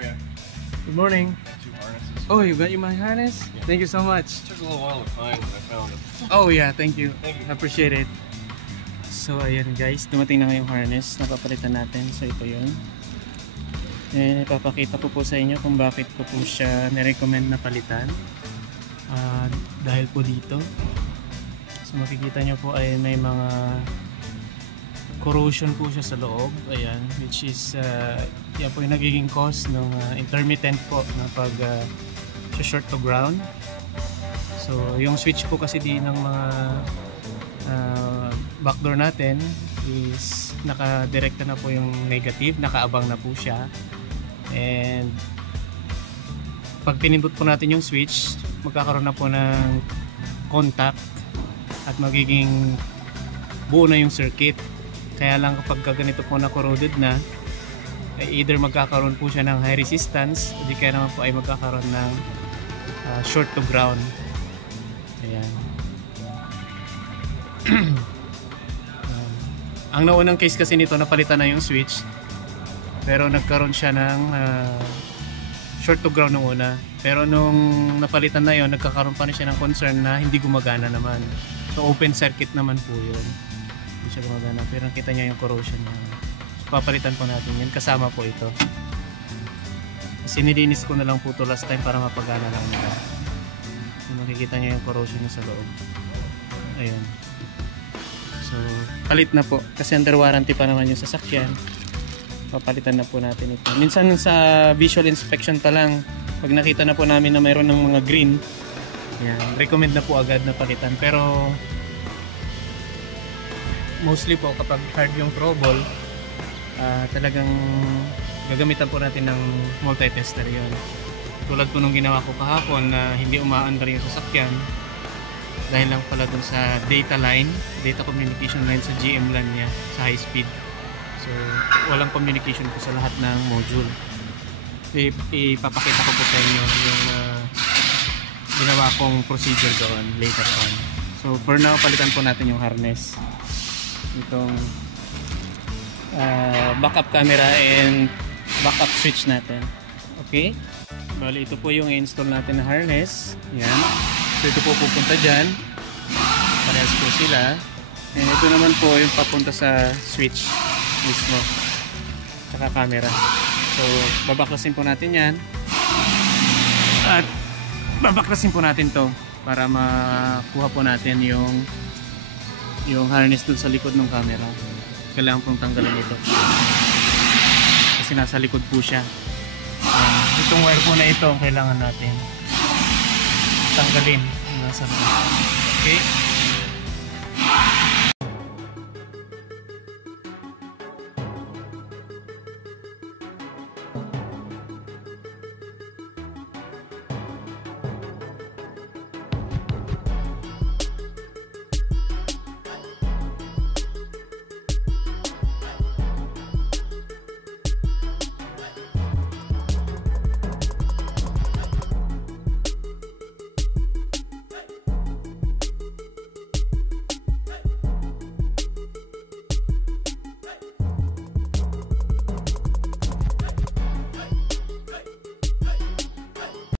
are you? Good morning. Two harnesses. Oh, you got my harness? Yeah. Thank you so much. It took a little while to find, but I found it. Oh yeah, thank you. Thank you. I appreciate it. So ayan guys, dumating na ngayong harness na papalitan natin. So ito yun. And ipapakita ko po sa inyo kung bakit ko po siya nirecommend na palitan. Dahil po dito. So makikita nyo po ay may mga corrosion po siya sa loob. Ayan, which is yan po yung nagiging cause ng intermittent po na pag short to ground. So yung switch po kasi din ng mga backdoor natin is nakadirekta na po yung negative, nakaabang na po siya. And pag pinindot po natin yung switch, magkakaroon na po ng contact at magiging buo na yung circuit. Kaya lang kapag ganito po na corroded na, either magkakaroon po siya ng high resistance o di kaya naman po ay magkakaroon ng short to ground. Ayan. Ang naunang case kasi nito, napalitan na yung switch pero nagkaroon siya ng short to ground nung una. Pero nung napalitan na yon, nagkakaroon pa rin siya ng concern na hindi gumagana naman. So open circuit naman po yun, hindi siya gumagana. Pero nakita niya yung corrosion niya. So, papalitan po natin yun, kasama po ito. Kasi nilinis ko na lang po ito last time para mapagana lang nila. So, makikita niya yung corrosion niya sa loob. Ayun. So palit na po kasi under warranty pa naman yung sasakyan. Papalitan na po natin ito. Minsan sa visual inspection pa lang, pag nakita na po namin na mayroon ng mga green, yan, recommend na po agad na palitan. Pero mostly po kapag hard yung trouble, talagang gagamitan po natin ng multi-tester yun. Tulad po nung ginawa ko kahapon na hindi umaandar yung sasakyan dahil lang pala dun sa data communication line sa GM LAN niya sa high speed. So walang communication po sa lahat ng module. Ipapakita ko po sa inyo yung ginawa kong procedure doon later on. So for now, palitan po natin yung harness, itong backup camera and backup switch natin. Okay, bali ito po yung i-install natin na harness. Yan, so ito po pupunta dyan, parehas po sila. And ito naman po yung papunta sa switch mismo saka camera. So babaklasin po natin yan at babaklasin po natin to para makuha po natin yung harness dun sa likod ng camera. Kailangan pong tanggalin ito kasi nasa likod po siya. Itong wire po na ito kailangan natin tanggalin nasa likod. Okay.